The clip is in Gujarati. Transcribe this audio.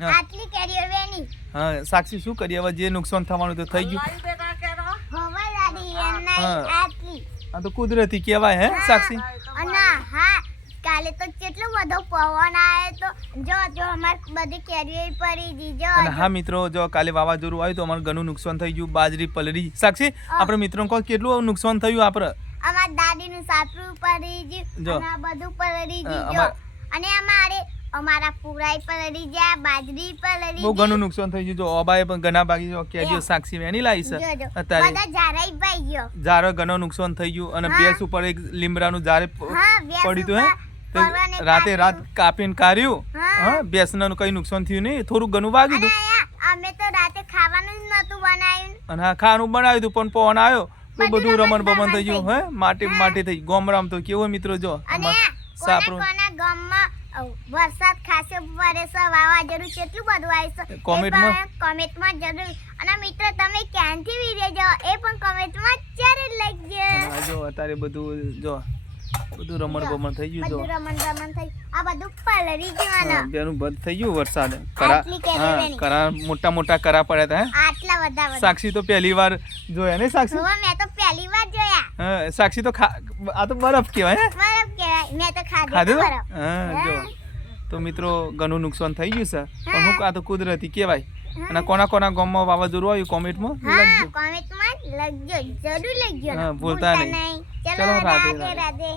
આટલી કેરીઓ વેની હા સાક્ષી શું કરીએ હવે જે નુકસાન થવાનું તો થઈ ગયું હવે દાદી એમ નહીં આટલી આ તો કુદરતી કહેવાય હે સાક્ષી ના હા કાલે તો કેટલો બધો પવન આવ્યો તો જો અમાર બધી કેરીઓ પડી ગઈ જો અને હા મિત્રો જો કાલે વાવાઝોડું આવ્યું તો અમારું ઘણું નુકસાન થઈ ગયું બાજરી પલળી સાક્ષી આપણે મિત્રોને કહો કેટલું નુકસાન થયું આપણે અમાર દાદીનું સાપરું પડી ગયું અને બધું પલળી ગયું અને અમારા પૂરાઈ પલળી ગયા બાજરી પલળી બહુ ઘણું નુકસાન થઈ ગયું જો ઓબાએ પણ ઘણા ભાગી જો કેરીઓ સાક્ષી વેની લાવી છે અત્યારે બધા ઝારાઈ ભાઈ ગયો ઝારો ઘણો નુકસાન થઈ ગયું અને ભેંસ ઉપર એક લીમડાનું ઝારે પડ્યું હતું હે રાતે રાત કાપીને કાઢ્યું હા ભેંસનું કઈ નુકસાન થયું નહીં થોડું ઘણું વાગ્યું હતું અમે તો રાતે ખાવાનું જ નતું બનાવ્યું અને હા ખાવાનું બનાવ્યું હતું પણ પવન આવ્યો તો બધું રમણ બમણ થઈ ગયું હે માટી થઈ ગોમરામ તો કેવો મિત્રો જો સાપરો કોના ગામમાં વરસાદ ખાસો પડે છે વાવાઝોડું કેટલું બધું આવે છે કોમેન્ટમાં જરૂર અને મિત્રો તમે ક્યાંથી વિડિયો જો એ પણ કોમેન્ટમાં જરૂર લખજો જો અત્યારે બધું જો બધું રમણ બમણ થઈ ગયું જો રમણ થઈ આ બધું પલળી ગયું બેનું બંધ થઈ ગયું વરસાદ કરા મોટા કરા પડ્યા હતા આટલા બધા સાક્ષી તો પહેલી વાર જોયા ને સાક્ષી મેં તો પહેલી વાર જોયા હા સાક્ષી તો આ તો બરફ કહેવાય હે મેં તો ખાધું હા જો તો મિત્રો ઘણું નુકસાન થઈ ગયું છે પણ હું આ તો કુદરતી કહેવાય અને કોના ગામમાં વાવાઝોડું આવ્યું કોમેન્ટમાં લખજો જરૂર લખજો ભૂલતા નહીં ચલો રાધે રાધે